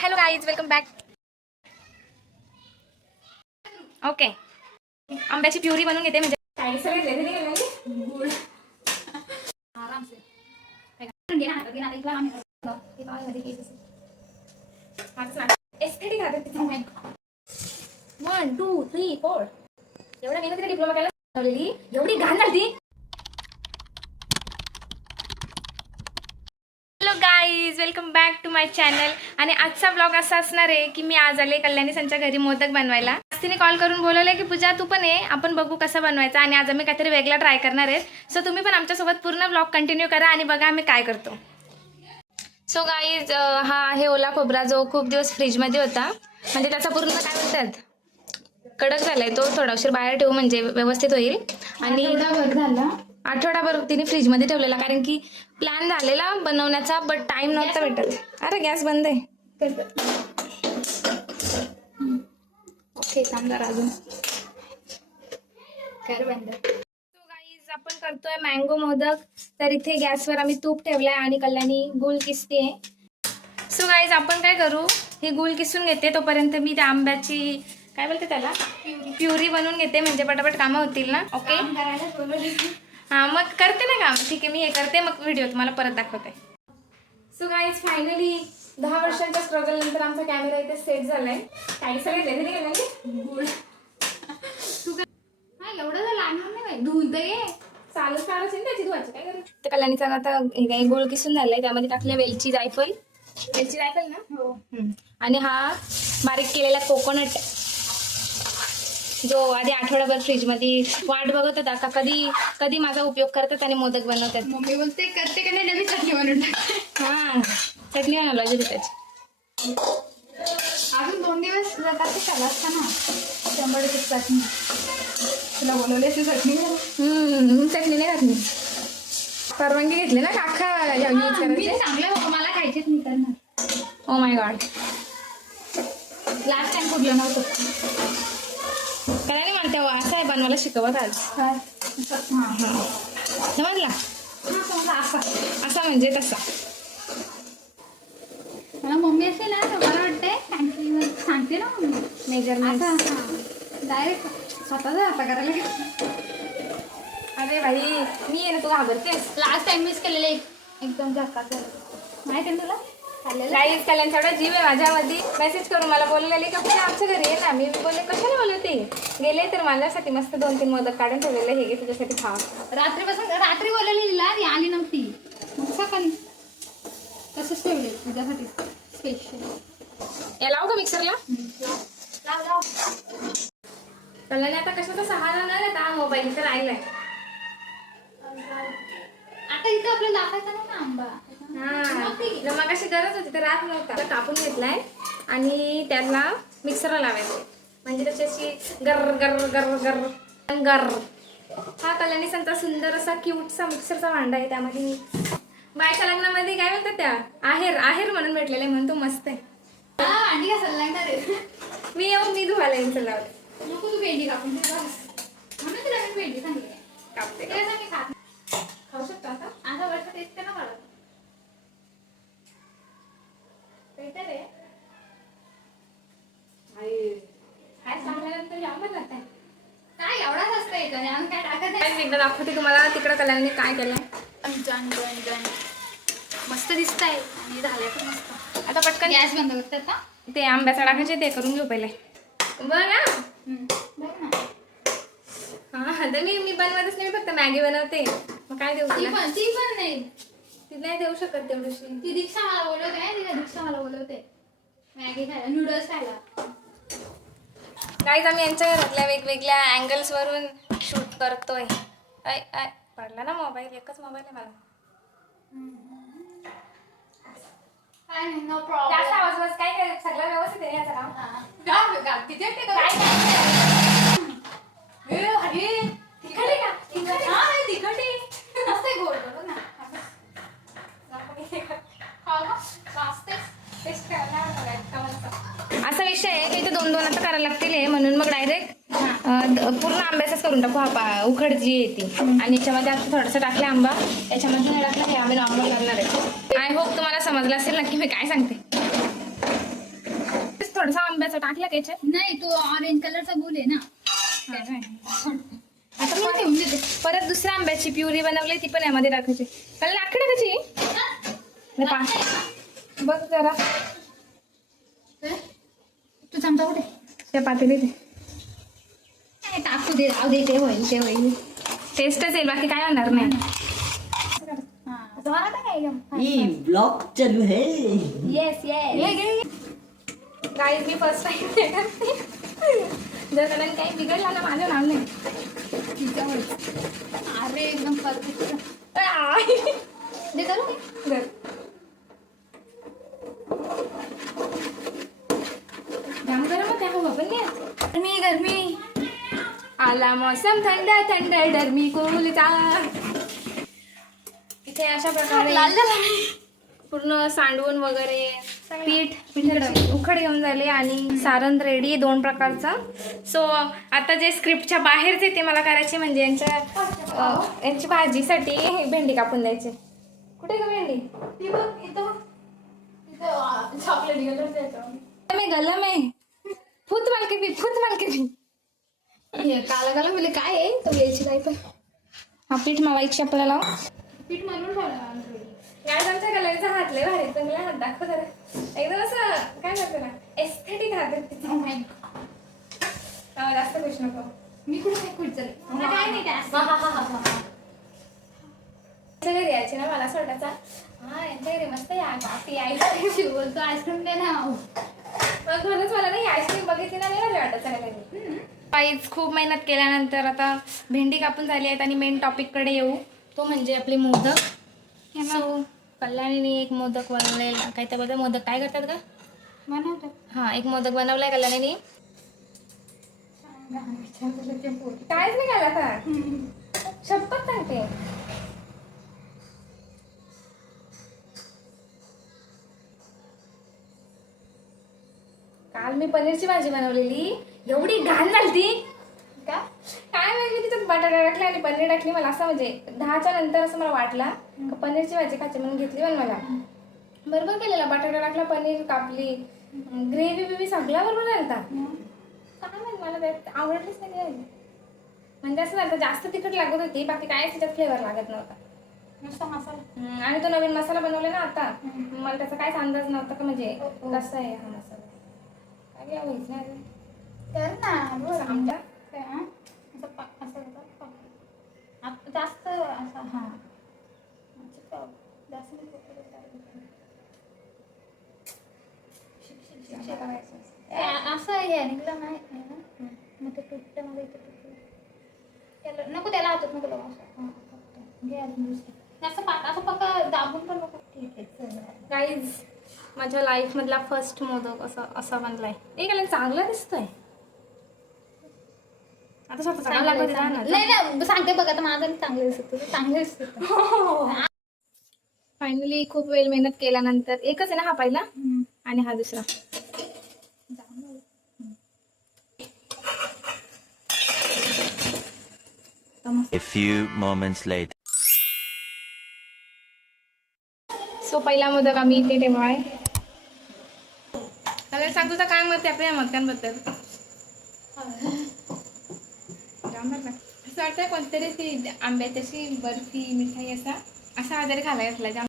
Hello guys, welcome back. Okay, आंब्याची puree बनवून घेते. म्हणजे वन टू थ्री फोर एवढ्या मेहनतीने डिप्लोमा केला, एवढी घाण झाली. Hello guys, welcome back to my channel. आणि आजचा ब्लॉग असा असणार आहे की मी आज आले कल्याणी संच्या घरी मोदक बनवायला. तिने कॉल करून बोलवले की पूजा तू पण ये, आपण बघू कसं बनवायचा. आणि आज आम्ही काहीतरी वेगळा ट्राय करणार आहे. सो तुम्ही पण आमच्यासोबत पूर्ण ब्लॉग कंटिन्यू करा आणि बघा आम्ही काय करतो. सो गाईज, हा आहे ओला खोबरा जो खूप दिवस फ्रीजमध्ये होता. म्हणजे त्याचा पूर्ण काय म्हणतात कडक झालाय. तो थोडा उशीर बाहेर ठेवू म्हणजे व्यवस्थित होईल. आणि आठवडाभर तिने फ्रीजमध्ये ठेवलेला, कारण की प्लॅन झालेला बनवण्याचा बट टाइम नव्हता भेटत. अरे गॅस बंद आहे. ओके, थांबणार अजून कर बंद. सो गाईज, आपण करतोय मँगो मोदक. तर इथे गॅसवर आम्ही तूप ठेवलाय आणि कल्याणी गुळ किसते. सो गाईज, आपण काय करू, ही गुळ किसून घेते. तोपर्यंत मी त्या आंब्याची काय बोलते त्याला प्युरी बनवून घेते, म्हणजे पटापट कामं होतील ना. ओके, हां मग करते ना काम. ठीक आहे, मी हे करते, मग व्हिडिओ तुम्हाला परत दाखवते. सो गाईज, फायनली 10 वर्षांच्या स्ट्रगल नंतर आमचा कॅमेरा इथे सेट झालाय. काही सगळे रेडी गेले गुळ. एवढं लागणार नाही, धुवून तर ये. चालच काढायची ना त्याची, धुवायची काय करायचं. तर कल्याणीचा आता हे गुळ किसून झालाय. त्यामध्ये टाकले वेलची जायफळ. वेलची जायफळ ना, हो. आणि हा बारीक केलेला कोकोनट, जो आधी आठवडाभर फ्रीजमध्ये वाट बघत होता का कधी कधी माझा उपयोग करतात आणि मोदक बनवतात. मम्मी बोलते करते का नाही, नवीन चटणी बनवून टाकते. हां, चटणी बनवली होती त्याची. अजून 2 दिवस जातात ते खाला असता ना. 100% चटणी तुला बोलवली असते चटणी. चटणी नाही घातली. परवानगी घेतली ना काका यूज करायची. चांगलं मला खायचेच नाही करणार. Oh my God, last time कुठलं नव्हतं. काय नाही म्हणते असं आहे बनवायला शिकवत आज. हां समजला असा म्हणजे तसा. मला मम्मी असे ना, मला वाटतंय सांगते ना मम्मी मेजरमेंट डायरेक्ट स्वतःचा आता करायला. अरे भाई, मी आहे ना, तू घाबरतेस. लास्ट टाइम मिस केलेले एकदम झक्काच माहिती आहे तुला. काहीच कल्याण एवढा जीव आहे माझ्यामध्ये. मेसेज करून मला बोललेली का पुढे आमच्या घरी आहे ना. मी बोलले कशाला बोलवते. गेले तर माझ्यासाठी मस्त 2-3 मोदक काढून ठेवलेले, हे घे तुझ्यासाठी खा. रात्री बोलवलेली ती आली नव्हती. मग सकाळी तसंच ठेवले तुझ्यासाठी स्पेशल. या लावू का मिक्सरला. लाव. कल्याणी आता कशाचा सहारा नाही आता, मोबाईल तर राहिलाय. आता इथं आपल्याला दाखवायचा नाही ना आंबा. हा, मग अशी गरज होती तर रात नव्हता. कापून घेतलाय आणि त्याला मिक्सरला लावायचं, म्हणजे त्याची गर गर गर गर गर. हा कल्याणी संचा सुंदर असा क्यूटचा मिक्सरचा भांडा आहे. त्यामध्ये बायच्या लग्नामध्ये काय म्हणतात त्या आहेर म्हणून भेटलेलं आहे, म्हणून तो मस्त आहे. भांडी घासायला लागणार आहे. मी येऊ, मी धुवायला यांचं लावलं. नको तू भेंडी कापून म्हणून तुला मी भेंडी सांगते कापते. खाऊ शकतो आता वर्ष टेस्ट ना मला. काय सांगल्यानंतर आंबट लागतंय. काय एवढाच असतं याच्याने, आम्ही काय टाकत नाही. एकदा दाखवते तुम्हाला तिकडं कल्याणी काय केलंय. मस्त दिसत आहे आणि झालंय पण मस्त. आता पटकन गॅस बंद करतात ना. ते आंब्याचा टाकायचे ते करून घेऊ पहिले. बघा बघ ना. हा, तर मी बनवतच नाही, फक्त मॅगी बनवते. मग काय देऊ ती तुला. पण नाही, ती नाही देऊ शकत तेवढीशी. ती दीक्षा मला बोलवते. दीक्षा मला बोलवते मॅगी खायला, नूडल्स खायला. गाईज, आम्ही यांच्या घरातल्या वेगवेगळ्या अँगल्स वरून शूट करतोय. पडला ना मोबाईल, एकच मोबाईल आहे मला. No problem. जास्त आवाज बस काय काय सगळं व्यवस्थित आहे याचं काम. असा विषय आहे की इथे 2-2 आता करायला लागतील, म्हणून मग डायरेक्ट पूर्ण आंब्याचाच करून टाकू. हा उखड जी येते. आणि याच्यामध्ये आता थोडंसं टाकलं आंबा, याच्यामध्ये नाही टाकलं, हे आम्ही नॉर्मल करणार आहे. आय होप तुम्हाला समजलं असेल नक्की मी काय सांगते. टाकला त्याच्यात नाही तो ऑरेंज कलरचा गुल आहे ना. आता मी ठेवून देते. परत दुसऱ्या आंब्याची प्युरी बनवली ती पण यामध्ये टाकायची. त्याला लागते ना त्याची बघ जरा तू चमचा कुठे? त्या पातेली दे. नाही, टाकू दे, राहू दे, ते होईल. टेस्टच येईल बाकी काय होणार नाही. ये ब्लॉग चालू है. येस गाईज मी फर्स्ट टाइम जर त्याला काही बिघडला ना माझं नाव नाही. अरे एकदम परफेक्ट. दे करू बरं. जाम गरम होते हवा पण नाही. गरमी आला मौसम थंड थंड डरमी कुलचा. इथे अशा प्रकारे पूर्ण सांडवून वगैरे पीठ उखड घेऊन झाले आणि सारण रेडी 2 प्रकारचं. सो आता जे स्क्रिप्टच्या बाहेरचे ते मला करायचे म्हणजे यांची भाजीसाठी भेंडी कापून द्यायची. कुठे का भेंडी? चॉकलेट कलर मी गलम आहे फुत मालकी काला म्हणजे काय आहे तो वेलची काय पण. हा पीठ मावा एक शेपला लाव. पीठ मारून ठेवलं. काय आमच्या कलरचा हात लय भारी चांगला हात दाखव जरा एकदम असं काय म्हणतो ना एस्थेटिक हात जास्त खुश नको. मी कुठे काय खुश झाले काय नाही काय घरी यायचे ना मला सोडायचा. हा यांच्या घरी मस्त या काफी यायचं बोलतो आईस्क्रीम दे ना. मग खरंच मला नाही आईस्क्रीम बघितली ना नाही मला वाटत सगळ्या पाईच खूप मेहनत केल्यानंतर आता भेंडी कापून झाली आहेत आणि मेन टॉपिककडे येऊ तो म्हणजे आपले मोदक. सो कल्याणीने एक मोदक बनवले काय त्याबद्दल मोदक काय करतात का बनवतो. हा एक मोदक बनवलाय कल्याणीने. कायच नाही केला का शपथ सांगते. काल मी पनीरची भाजी बनवलेली एवढी घाण झाली का काय माहिती. तिच्यात बटाटा टाकला आणि पनीर टाकली. मला असं म्हणजे 10च्या नंतर असं मला वाटला का पनीरची भाजी खायची म्हणून घेतली. पण मला बरोबर केलेला बटाटा टाकला पनीर कापली ग्रेव्ही बिव्ही सगळं बरोबर झालं. काय माहिती मला त्यात आवडलीच नाही ती. म्हणजे असं झालं जास्त तिखट लागत होती बाकी कायच त्याच्यात फ्लेवर लागत नव्हता. नुसता मसाला. आणि तो नवीन मसाला बनवला ना आता मला त्याचा काहीच अंदाज नव्हता का म्हणजे कसा आहे हा मसाला. काय व्हायचं नाही कर ना आमच्या काय असं जास्त असं हा जास्त असं हे निघलं नाही मग ते तुटतं मला इथं तुटलं नको त्याला हातात नको लावू असं घे अजून दुसरं असं पक्का दाबून पण नको. ठीक आहे गाईज माझ्या लाईफ मधला फर्स्ट मोदक असा बनलाय. एक चांगला दिसतोय. आता स्वतः चांगला नाही ना सांगते बघा तर माझं चांगलं दिसत चांगलं दिसत. फायनली खूप वेळ मेहनत केल्यानंतर एकच आहे ना हा पहिला आणि हा दुसरा. A few moments later. So पहिला मोदक आम्ही इथे ठेवला आहे. त्याला सांग तुझं काय मत आहे आपल्या मोदकांबद्दल. असं वाटतं कोणतरी ती आंब्याची बर्फी मिठाई असा आधार घालायला